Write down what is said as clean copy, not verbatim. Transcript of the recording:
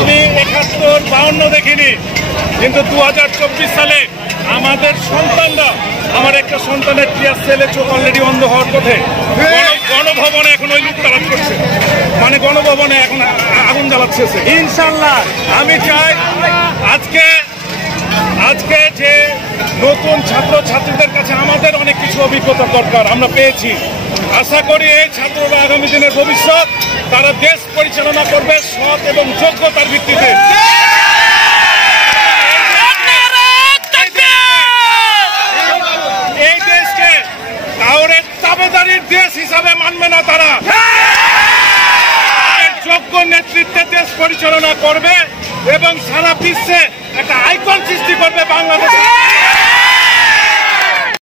আমি 71-52 দেখিনি, কিন্তু 2024 সালে আমাদের সন্তানরা, আমার একটা সন্তানের টিয়ার সেলে চোখ অলরেডি অন্ধ হওয়ার পথে, গণভবনে এখন ওই লুট তালাশ করছে, মানে গণভবনে এখন আগুন জ্বালাচ্ছে। ইনশাল্লাহ আমি চাই আজকে যে নতুন ছাত্র ছাত্রীদের কাছে আমাদের অনেক কিছু অভিজ্ঞতা দরকার, আমরা পেয়েছি। আশা করি এই ছাত্ররা আগামী দিনের ভবিষ্যৎ, তারা দেশ পরিচালনা করবে সৎ এবং যোগ্যতার ভিত্তিতে। এই দেশকে কাউরে তাবেদারির দেশ হিসাবে মানবে না তারা। যোগ্য নেতৃত্বে দেশ পরিচালনা করবে এবং সারা বিশ্বে একটা আইকন সৃষ্টি করবে বাংলাদেশ।